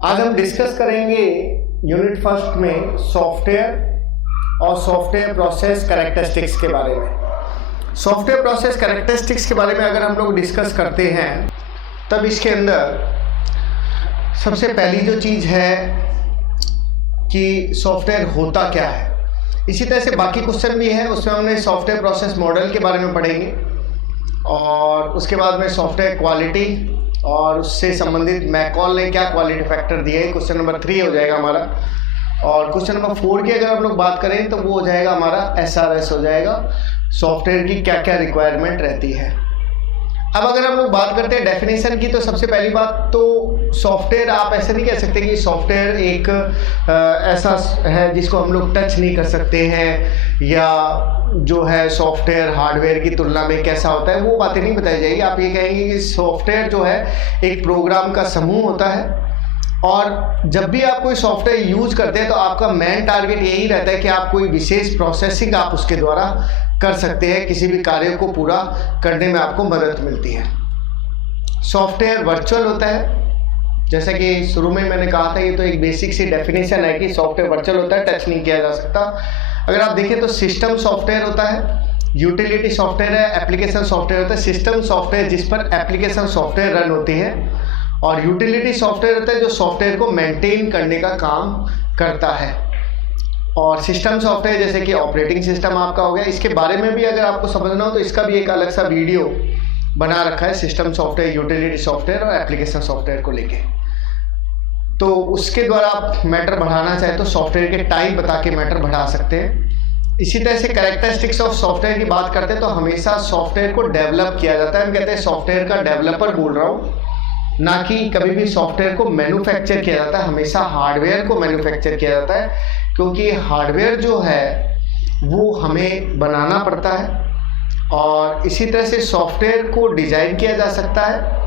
आज हम डिस्कस करेंगे यूनिट फर्स्ट में सॉफ्टवेयर और सॉफ्टवेयर प्रोसेस कैरेक्टरिस्टिक्स के बारे में। सॉफ्टवेयर प्रोसेस कैरेक्टरिस्टिक्स के बारे में अगर हम लोग डिस्कस करते हैं तब इसके अंदर सबसे पहली जो चीज़ है कि सॉफ्टवेयर होता क्या है। इसी तरह से बाकी क्वेश्चन भी है, उसमें हमने सॉफ्टवेयर प्रोसेस मॉडल के बारे में पढ़ेंगे और उसके बाद में सॉफ्टवेयर क्वालिटी और उससे संबंधित मैकॉल ने क्या क्वालिटी फैक्टर दिए, क्वेश्चन नंबर 3 हो जाएगा हमारा। और क्वेश्चन नंबर 4 की अगर हम लोग बात करें तो वो हो जाएगा हमारा SRS हो जाएगा, सॉफ्टवेयर की क्या क्या रिक्वायरमेंट रहती है। अब अगर हम लोग बात करते हैं डेफिनेशन की, तो सबसे पहली बात तो सॉफ्टवेयर आप ऐसे नहीं कह सकते कि सॉफ्टवेयर एक ऐसा है जिसको हम लोग टच नहीं कर सकते हैं, या जो है सॉफ्टवेयर हार्डवेयर की तुलना में कैसा होता है, वो बातें नहीं बताई जाएगी। आप ये कहेंगे कि सॉफ्टवेयर जो है एक प्रोग्राम का समूह होता है और जब भी आप कोई सॉफ्टवेयर यूज करते हैं तो आपका मेन टारगेट यही रहता है कि आप कोई विशेष प्रोसेसिंग आप उसके द्वारा कर सकते हैं, किसी भी कार्य को पूरा करने में आपको मदद मिलती है। सॉफ्टवेयर वर्चुअल होता है, जैसा कि शुरू में मैंने कहा था, ये तो एक बेसिक सी डेफिनेशन है कि सॉफ्टवेयर वर्चुअल होता है, टच नहीं किया जा सकता। अगर आप देखें तो सिस्टम सॉफ्टवेयर होता है, यूटिलिटी सॉफ्टवेयर है, एप्लीकेशन सॉफ्टवेयर होता है। सिस्टम सॉफ्टवेयर जिस पर एप्लीकेशन सॉफ्टवेयर रन होती है, और यूटिलिटी सॉफ्टवेयर होता है जो सॉफ्टवेयर को मेंटेन करने का काम करता है। और सिस्टम सॉफ्टवेयर जैसे कि ऑपरेटिंग सिस्टम आपका हो गया, इसके बारे में भी अगर आपको समझना हो तो इसका भी एक अलग सा वीडियो बना रखा है, सिस्टम सॉफ्टवेयर, यूटिलिटी सॉफ्टवेयर और एप्लीकेशन सॉफ्टवेयर को लेके। तो उसके द्वारा आप मैटर बढ़ाना चाहे तो सॉफ्टवेयर के टाइप बता के मैटर बढ़ा सकते हैं। इसी तरह से कैरेक्टरिस्टिक्स ऑफ सॉफ्टवेयर की बात करते हैं तो हमेशा सॉफ्टवेयर को डेवलप किया जाता है। हम कहते हैं सॉफ्टवेयर का डेवलपर बोल रहा हूँ, ना कि कभी भी सॉफ्टवेयर को मैन्युफैक्चर किया जाता है। हमेशा हार्डवेयर को मैन्युफैक्चर किया जाता है, क्योंकि हार्डवेयर जो है वो हमें बनाना पड़ता है। और इसी तरह से सॉफ्टवेयर को डिजाइन किया जा सकता है,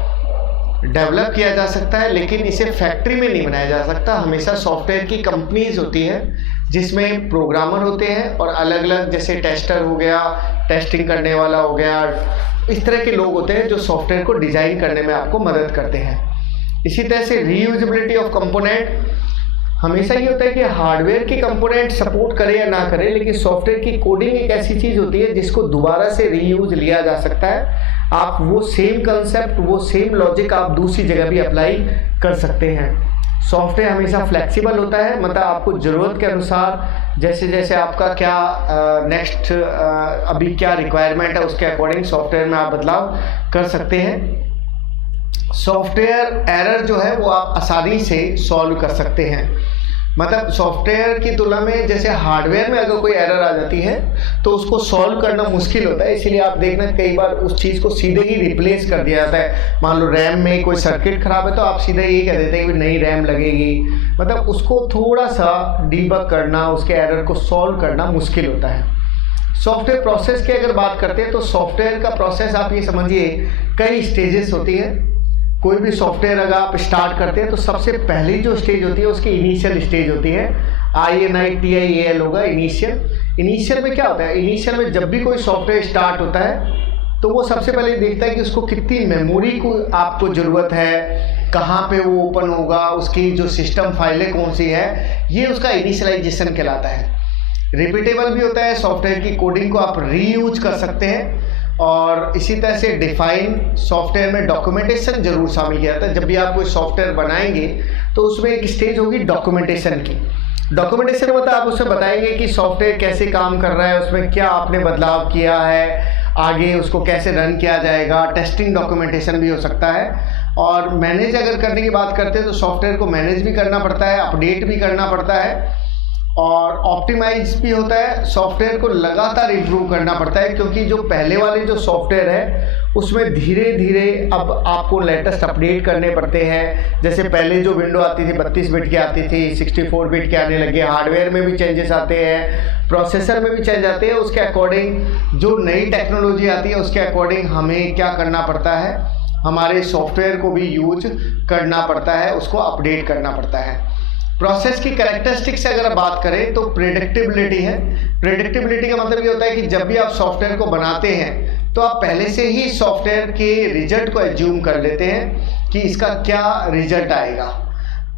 डेवलप किया जा सकता है, लेकिन इसे फैक्ट्री में नहीं बनाया जा सकता। हमेशा सॉफ्टवेयर की कंपनीज होती है जिसमें प्रोग्रामर होते हैं और अलग अलग, जैसे टेस्टर हो गया, टेस्टिंग करने वाला हो गया, इस तरह के लोग होते हैं जो सॉफ्टवेयर को डिजाइन करने में आपको मदद करते हैं। इसी तरह से रीयूजेबिलिटी ऑफ कंपोनेंट, हमेशा ये होता है कि हार्डवेयर के कंपोनेंट सपोर्ट करे या ना करे, लेकिन सॉफ्टवेयर की कोडिंग एक ऐसी चीज होती है जिसको दोबारा से रीयूज लिया जा सकता है। आप वो सेम कंसेप्ट, वो सेम लॉजिक आप दूसरी जगह भी अप्लाई कर सकते हैं। सॉफ्टवेयर हमेशा फ्लेक्सिबल होता है, मतलब आपको ज़रूरत के अनुसार जैसे जैसे आपका क्या नेक्स्ट अभी क्या रिक्वायरमेंट है उसके अकॉर्डिंग सॉफ्टवेयर में आप बदलाव कर सकते हैं। सॉफ्टवेयर एरर जो है वो आप आसानी से सॉल्व कर सकते हैं। मतलब सॉफ्टवेयर की तुलना में जैसे हार्डवेयर में अगर कोई एरर आ जाती है तो उसको सॉल्व करना मुश्किल होता है, इसीलिए आप देखना कई बार उस चीज़ को सीधे ही रिप्लेस कर दिया जाता है। मान लो रैम में कोई सर्किट खराब है तो आप सीधे ये कह देते हैं कि नई रैम लगेगी। मतलब उसको थोड़ा सा डीबग करना, उसके एरर को सॉल्व करना मुश्किल होता है। सॉफ्टवेयर प्रोसेस की अगर बात करते हैं तो सॉफ्टवेयर का प्रोसेस आप ये समझिए कई स्टेजेस होती है। कोई भी सॉफ्टवेयर अगर आप स्टार्ट करते हैं तो सबसे पहली जो स्टेज होती है उसकी इनिशियल स्टेज होती है, INITIAL होगा, इनिशियल। इनिशियल में क्या होता है, इनिशियल में जब भी कोई सॉफ्टवेयर स्टार्ट होता है तो वो सबसे पहले देखता है कि उसको कितनी मेमोरी को आपको ज़रूरत है, कहाँ पे वो ओपन होगा, उसकी जो सिस्टम फाइलें कौन सी है, ये उसका इनिशियलाइजेशन कहलाता है। रिपीटेबल भी होता है, सॉफ्टवेयर की कोडिंग को आप रीयूज कर सकते हैं। और इसी तरह से डिफाइन सॉफ्टवेयर में डॉक्यूमेंटेशन जरूर शामिल किया जाता है। जब भी आप कोई सॉफ्टवेयर बनाएंगे तो उसमें एक स्टेज होगी डॉक्यूमेंटेशन की। डॉक्यूमेंटेशन मतलब आप उसमें बताएंगे कि सॉफ्टवेयर कैसे काम कर रहा है, उसमें क्या आपने बदलाव किया है, आगे उसको कैसे रन किया जाएगा। टेस्टिंग डॉक्यूमेंटेशन भी हो सकता है। और मैनेज अगर करने की बात करते हैं तो सॉफ्टवेयर को मैनेज भी करना पड़ता है, अपडेट भी करना पड़ता है, और ऑप्टिमाइज भी होता है। सॉफ्टवेयर को लगातार इम्प्रूव करना पड़ता है, क्योंकि जो पहले वाले जो सॉफ्टवेयर है उसमें धीरे धीरे अब आपको लेटेस्ट अपडेट करने पड़ते हैं। जैसे पहले जो विंडो आती थी 32 बिट की आती थी, 64 बिट के आने लगे। हार्डवेयर में भी चेंजेस आते हैं, प्रोसेसर में भी चेंज आते हैं। उसके अकॉर्डिंग जो नई टेक्नोलॉजी आती है उसके अकॉर्डिंग हमें क्या करना पड़ता है, हमारे सॉफ्टवेयर को भी यूज करना पड़ता है, उसको अपडेट करना पड़ता है। प्रोसेस की कैरेक्टरिस्टिक्स से अगर बात करें तो प्रेडिक्टेबिलिटी है। प्रेडिक्टेबिलिटी का मतलब ये होता है कि जब भी आप सॉफ्टवेयर को बनाते हैं तो आप पहले से ही सॉफ्टवेयर के रिजल्ट को एज्यूम कर लेते हैं कि इसका क्या रिजल्ट आएगा।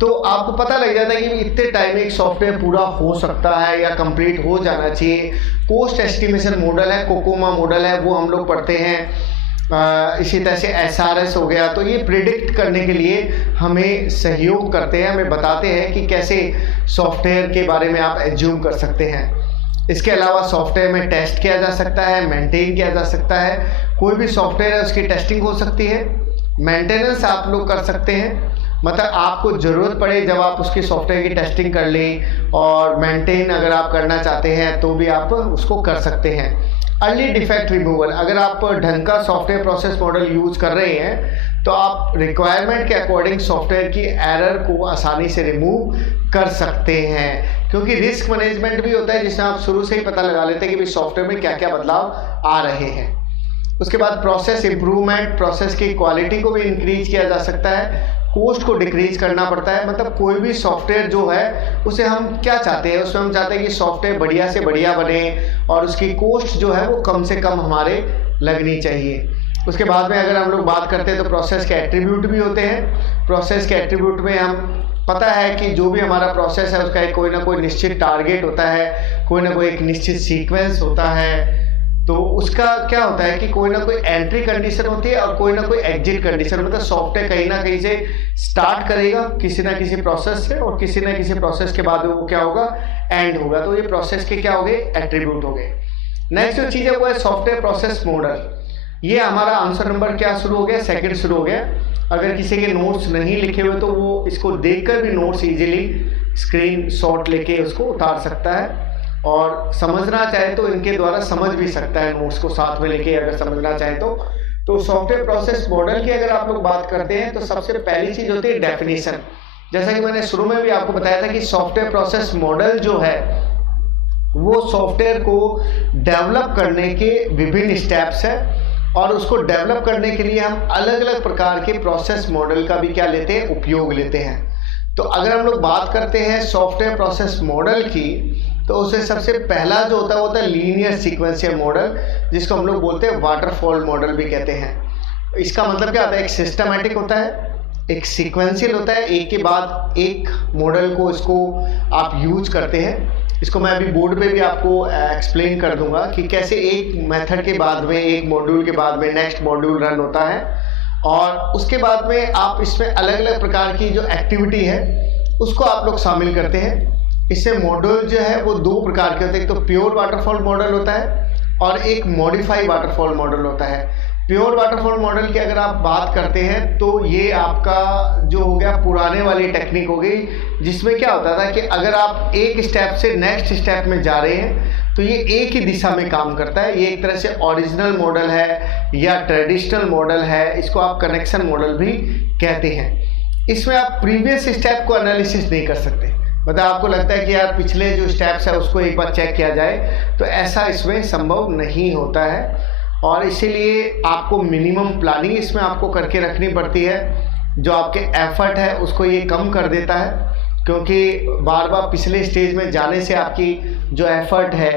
तो आपको पता लग जाता है कि इतने टाइम में एक सॉफ्टवेयर पूरा हो सकता है या कंप्लीट हो जाना चाहिए। कॉस्ट एस्टिमेशन मॉडल है, कोकोमा मॉडल है, वो हम लोग पढ़ते हैं। इसी तरह से SRS हो गया। तो ये प्रिडिक्ट करने के लिए हमें सहयोग करते हैं, हमें बताते हैं कि कैसे सॉफ्टवेयर के बारे में आप एज्यूम कर सकते हैं। इसके अलावा सॉफ्टवेयर में टेस्ट किया जा सकता है, मेंटेन किया जा सकता है। कोई भी सॉफ्टवेयर है उसकी टेस्टिंग हो सकती है, मेंटेनेंस आप लोग कर सकते हैं। मतलब आपको ज़रूरत पड़े जब आप उसकी सॉफ्टवेयर की टेस्टिंग कर लें, और मेंटेन अगर आप करना चाहते हैं तो भी आप उसको कर सकते हैं। अर्ली डिफेक्ट रिमूवल, अगर आप ढंग का सॉफ्टवेयर प्रोसेस मॉडल यूज़ कर रहे हैं तो आप रिक्वायरमेंट के अकॉर्डिंग सॉफ्टवेयर की एरर को आसानी से रिमूव कर सकते हैं, क्योंकि रिस्क मैनेजमेंट भी होता है जिसमें आप शुरू से ही पता लगा लेते हैं कि भाई सॉफ्टवेयर में क्या क्या बदलाव आ रहे हैं। उसके बाद प्रोसेस इंप्रूवमेंट, प्रोसेस की क्वालिटी को भी इंक्रीज किया जा सकता है, कॉस्ट को डिक्रीज करना पड़ता है। मतलब कोई भी सॉफ्टवेयर जो है उसे हम क्या चाहते हैं, उसमें हम चाहते हैं कि सॉफ्टवेयर बढ़िया से बढ़िया बने और उसकी कॉस्ट जो है वो कम से कम हमारे लगनी चाहिए। उसके बाद में अगर हम लोग बात करते हैं तो प्रोसेस के एट्रीब्यूट भी होते हैं। प्रोसेस के एट्रीब्यूट में हम पता है कि जो भी हमारा प्रोसेस है उसका कोई ना कोई निश्चित टारगेट होता है, कोई ना कोई एक निश्चित सीक्वेंस होता है। तो उसका क्या होता है कि कोई ना कोई एंट्री कंडीशन होती है और कोई ना कोई एग्जिट कंडीशन। मतलब सॉफ्टवेयर कहीं ना कहीं से स्टार्ट करेगा किसी ना किसी प्रोसेस से, और किसी ना किसी प्रोसेस के बाद वो क्या होगा, एंड होगा। तो ये प्रोसेस के क्या हो गए, एट्रीब्यूट हो गए। नेक्स्ट जो चीज़ है वो है सॉफ्टवेयर प्रोसेस मॉडल। ये हमारा आंसर नंबर क्या शुरू हो गया, सेकंड शुरू हो गया। अगर किसी के नोट्स नहीं लिखे हुए तो वो इसको देखकर भी नोट्स इजीली स्क्रीन शॉट लेके उसको उतार सकता है, और समझना चाहे तो इनके द्वारा समझ भी सकता है नोट्स को साथ में लेके, अगर समझना चाहे तो सॉफ्टवेयर प्रोसेस मॉडल की अगर आप लोग बात करते हैं तो सबसे पहली चीज होती है डेफिनेशन। जैसा कि मैंने शुरू में भी आपको बताया था कि सॉफ्टवेयर प्रोसेस मॉडल जो है वो सॉफ्टवेयर को डेवलप करने के विभिन्न स्टेप्स है, और उसको डेवलप करने के लिए हम अलग अलग प्रकार के प्रोसेस मॉडल का भी क्या लेते हैं, उपयोग लेते हैं। तो अगर हम लोग बात करते हैं सॉफ्टवेयर प्रोसेस मॉडल की, तो उससे सबसे पहला जो होता है वो होता है लीनियर सीक्वेंशियल मॉडल, जिसको हम लोग बोलते हैं वाटरफॉल मॉडल भी कहते हैं। इसका मतलब क्या होता है, एक सिस्टमैटिक होता है, एक सीक्वेंशियल होता है, एक के बाद एक मॉडल को इसको आप यूज करते हैं। इसको मैं अभी बोर्ड पे भी आपको एक्सप्लेन कर दूंगा कि कैसे एक मेथड के बाद में, एक मॉड्यूल के बाद में नेक्स्ट मॉड्यूल रन होता है, और उसके बाद में आप इसमें अलग अलग प्रकार की जो एक्टिविटी है उसको आप लोग शामिल करते हैं। इससे मॉडल जो है वो दो प्रकार के होते हैं, एक तो प्योर वाटरफॉल मॉडल होता है और एक मॉडिफाई वाटरफॉल मॉडल होता है। प्योर वाटरफॉल मॉडल की अगर आप बात करते हैं तो ये आपका जो हो गया पुराने वाली टेक्निक हो गई, जिसमें क्या होता था कि अगर आप एक स्टेप से नेक्स्ट स्टेप में जा रहे हैं तो ये एक ही दिशा में काम करता है। ये एक तरह से ओरिजिनल मॉडल है या ट्रेडिशनल मॉडल है, इसको आप कनेक्शन मॉडल भी कहते हैं। इसमें आप प्रीवियस स्टेप को एनालिसिस नहीं कर सकते। मतलब आपको लगता है कि यार पिछले जो स्टेप्स है उसको एक बार चेक किया जाए, तो ऐसा इसमें संभव नहीं होता है, और इसीलिए आपको मिनिमम प्लानिंग इसमें आपको करके रखनी पड़ती है। जो आपके एफर्ट है उसको ये कम कर देता है, क्योंकि बार बार पिछले स्टेज में जाने से आपकी जो एफर्ट है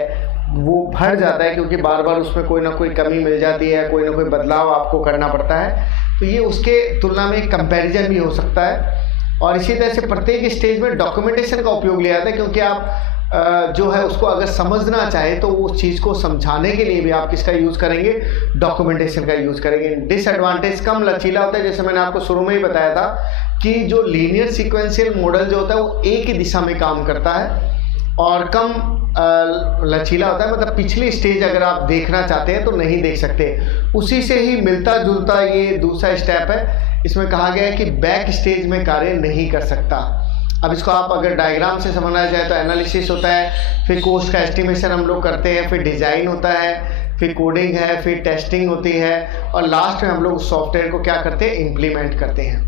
वो बढ़ जाता है, क्योंकि बार बार उसमें कोई ना कोई कमी मिल जाती है, कोई ना कोई बदलाव आपको करना पड़ता है। तो ये उसके तुलना में कंपैरिजन भी हो सकता है। और इसी तरह से प्रत्येक स्टेज में डॉक्यूमेंटेशन का उपयोग लिया जाता है, क्योंकि आप जो है उसको अगर समझना चाहे तो उस चीज़ को समझाने के लिए भी आप किसका यूज़ करेंगे, डॉक्यूमेंटेशन का यूज़ करेंगे। डिसएडवांटेज कम लचीला होता है, जैसे मैंने आपको शुरू में ही बताया था कि जो लीनियर सीक्वेंशियल मॉडल जो होता है वो एक ही दिशा में काम करता है और कम लचीला होता है। मतलब पिछली स्टेज अगर आप देखना चाहते हैं तो नहीं देख सकते। उसी से ही मिलता जुलता ये दूसरा स्टेप है, इसमें कहा गया है कि बैक स्टेज में कार्य नहीं कर सकता। अब इसको आप अगर डायग्राम से समझना चाहे तो एनालिसिस होता है, फिर कॉस्ट का एस्टिमेशन हम लोग करते हैं, फिर डिज़ाइन होता है, फिर कोडिंग है, फिर टेस्टिंग होती है, और लास्ट में हम लोग उस सॉफ्टवेयर को क्या करते हैं, इम्प्लीमेंट करते हैं।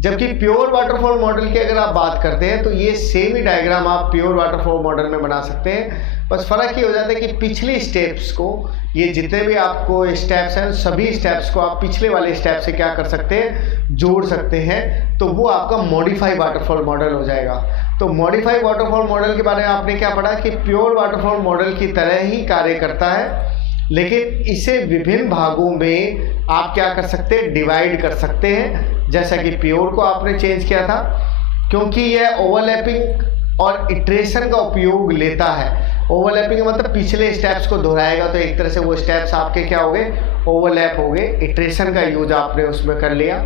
जबकि प्योर वाटरफॉल मॉडल की अगर आप बात करते हैं तो ये सेम ही डायग्राम आप प्योर वाटरफॉल मॉडल में बना सकते हैं, बस फ़र्क ये हो जाता है कि पिछली स्टेप्स को, ये जितने भी आपको स्टेप्स हैं सभी स्टेप्स को आप पिछले वाले स्टेप से क्या कर सकते हैं, जोड़ सकते हैं, तो वो आपका मॉडिफाई वाटरफॉल मॉडल हो जाएगा। तो मॉडिफाई वाटरफॉल मॉडल के बारे में आपने क्या पढ़ा कि प्योर वाटरफॉल मॉडल की तरह ही कार्य करता है, लेकिन इसे विभिन्न भागों में आप क्या कर सकते हैं, डिवाइड कर सकते हैं। जैसा कि प्योर को आपने चेंज किया था, क्योंकि यह ओवरलैपिंग और इटरेशन का उपयोग लेता है। ओवरलैपिंग मतलब पिछले स्टेप्स को दोहराएगा, तो एक तरह से वो स्टेप्स आपके क्या हो गए, ओवरलैप हो गए। इटरेशन का यूज आपने उसमें कर लिया।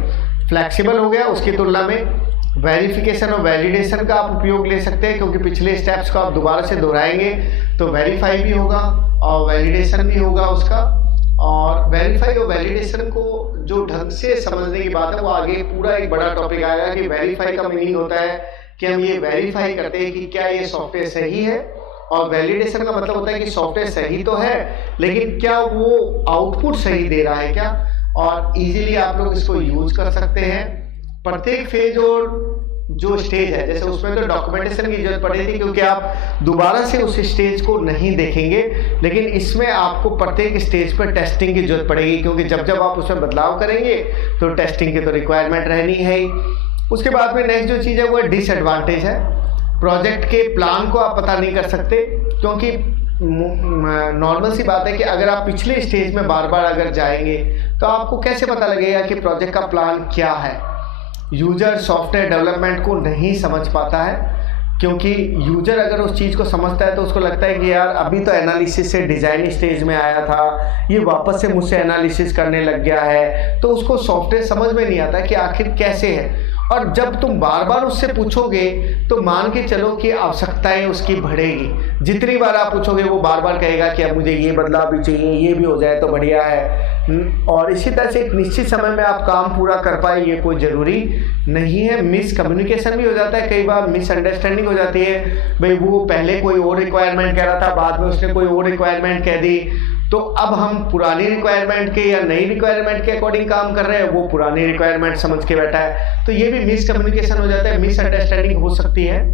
फ्लेक्सिबल हो गया, उसकी तुलना में वेरिफिकेशन और वैलिडेशन का आप उपयोग ले सकते हैं, क्योंकि पिछले स्टेप्स को आप दोबारा से दोहराएंगे तो वेरीफाई भी होगा और वैलिडेशन भी होगा उसका। और वेरीफाई और वैलिडेशन को जो ढंग से समझने की बात है वो आगे पूरा एक बड़ा टॉपिक आएगा कि वेरीफाई का मीनिंग होता है कि हम ये वेरीफाई करते हैं कि क्या ये सॉफ्टवेयर सही है, और वैलिडेशन का मतलब होता है कि सॉफ्टवेयर सही तो है लेकिन क्या वो आउटपुट सही दे रहा है क्या। और इजीली आप लोग इसको यूज कर सकते हैं। प्रत्येक फेज और जो स्टेज है, जैसे उसमें तो डॉक्यूमेंटेशन की जरूरत पड़ेगी क्योंकि आप दोबारा से उस स्टेज को नहीं देखेंगे, लेकिन इसमें आपको प्रत्येक स्टेज पर टेस्टिंग की जरूरत पड़ेगी, क्योंकि जब जब आप उसमें बदलाव करेंगे तो टेस्टिंग की तो रिक्वायरमेंट रहनी है ही। उसके बाद में नेक्स्ट जो चीज़ है वो है डिसएडवांटेज है। प्रोजेक्ट के प्लान को आप पता नहीं कर सकते, क्योंकि नॉर्मल सी बात है कि अगर आप पिछले स्टेज में बार बार अगर जाएंगे तो आपको कैसे पता लगेगा कि प्रोजेक्ट का प्लान क्या है। यूजर सॉफ्टवेयर डेवलपमेंट को नहीं समझ पाता है, क्योंकि यूजर अगर उस चीज़ को समझता है तो उसको लगता है कि यार अभी तो एनालिसिस से डिज़ाइन स्टेज में आया था, ये वापस से मुझसे एनालिसिस करने लग गया है, तो उसको सॉफ्टवेयर समझ में नहीं आता कि आखिर कैसे है। और जब तुम बार बार उससे पूछोगे तो मान के चलो कि आवश्यकताएं उसकी बढ़ेगी। जितनी बार आप पूछोगे वो बार बार कहेगा कि अब मुझे ये बदलाव भी चाहिए, ये भी हो जाए तो बढ़िया है। और इसी तरह से एक निश्चित समय में आप काम पूरा कर पाए ये कोई ज़रूरी नहीं है। मिस कम्युनिकेशन भी हो जाता है, कई बार मिसअंडरस्टैंडिंग हो जाती है। भाई वो पहले कोई और रिक्वायरमेंट कह रहा था, बाद में उसने कोई और रिक्वायरमेंट कह दी, तो अब हम पुरानी रिक्वायरमेंट के या नई रिक्वायरमेंट के अकॉर्डिंग काम कर रहे हैं, वो पुरानी रिक्वायरमेंट समझ के बैठा है, तो ये भी मिसकम्युनिकेशन हो जाता है, मिसअंडरस्टैंडिंग हो सकती है।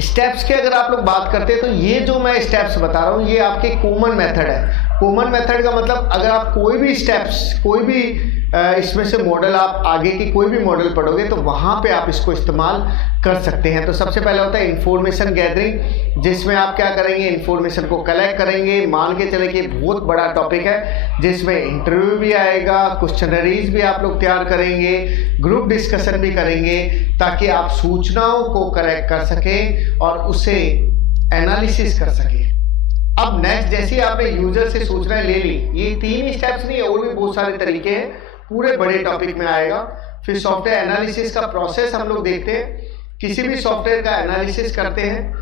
स्टेप्स के अगर आप लोग बात करते हैं तो ये जो मैं स्टेप्स बता रहा हूँ ये आपके कॉमन मेथड है। कॉमन मेथड का मतलब अगर आप कोई भी स्टेप्स, कोई भी इसमें से मॉडल, आप आगे की कोई भी मॉडल पढ़ोगे तो वहाँ पे आप इसको इस्तेमाल कर सकते हैं। तो सबसे पहले होता है इंफॉर्मेशन गैदरिंग, जिसमें आप क्या करेंगे, इंफॉर्मेशन को कलेक्ट करेंगे। मान के चले कि बहुत बड़ा टॉपिक है जिसमें इंटरव्यू भी आएगा, क्वेश्चनरीज भी आप लोग तैयार करेंगे, ग्रुप डिस्कशन भी करेंगे, ताकि आप सूचनाओं को कलेक्ट कर सकें और उसे एनालिसिस कर सकें। अब नेक्स्ट, जैसे आपने यूजर से सूचनाएं ले ली, ये 3 स्टेप्स नहीं है, और भी बहुत सारे तरीके हैं, पूरे बड़े टॉपिक में आएगा। फिर सॉफ्टवेयर एनालिसिस का प्रोसेस हम लोग देखते हैं। किसी भी सॉफ्टवेयर का एनालिसिस करते हैं,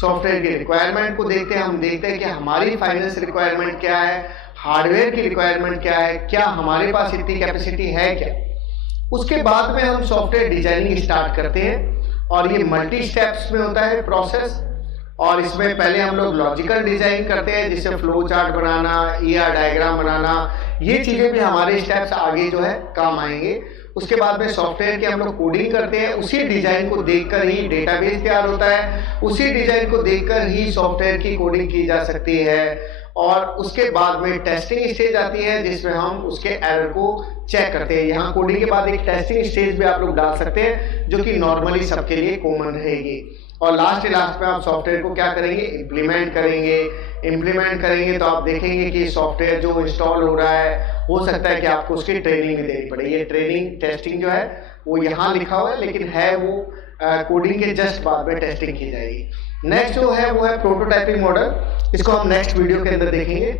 सॉफ्टवेयर की रिक्वायरमेंट को देखते हैं, हम देखते हैं कि हमारी फाइनेंस रिक्वायरमेंट क्या है, हार्डवेयर की रिक्वायरमेंट क्या है, क्या हमारे पास इतनी कैपेसिटी है क्या। उसके बाद में हम सॉफ्टवेयर डिजाइनिंग स्टार्ट करते हैं, और ये मल्टी स्टेप्स में होता है प्रोसेस। और इसमें पहले हम लोग लॉजिकल डिजाइन करते हैं, जिससे फ्लो चार्ट बनाना, ER डायग्राम बनाना, ये चीजें भी हमारे स्टेप्स आगे जो है काम आएंगे। उसके बाद में सॉफ्टवेयर की हम लोग कोडिंग करते हैं, उसी डिजाइन को देखकर ही डेटाबेस तैयार होता है, उसी डिजाइन को देखकर ही सॉफ्टवेयर की कोडिंग की जा सकती है। और उसके बाद में टेस्टिंग स्टेज आती है, जिसमें हम उसके एरर को चेक करते हैं। यहाँ कोडिंग के बाद एक टेस्टिंग स्टेज भी आप लोग डाल सकते हैं, जो कि नॉर्मली सबके लिए कॉमन रहेगी। और लास्ट में आप सॉफ्टवेयर को क्या करेंगे, इम्प्लीमेंट करेंगे। इम्प्लीमेंट करेंगे तो आप देखेंगे कि सॉफ्टवेयर जो इंस्टॉल हो रहा है, हो सकता है कि आपको उसकी ट्रेनिंग भी देनी पड़े। ये ट्रेनिंग टेस्टिंग जो है वो यहाँ लिखा हुआ है, लेकिन है वो कोडिंग के जस्ट बाद में टेस्टिंग की जाएगी। नेक्स्ट जो है वो है प्रोटोटाइपिंग मॉडल। इसको हम नेक्स्ट वीडियो के अंदर देखेंगे।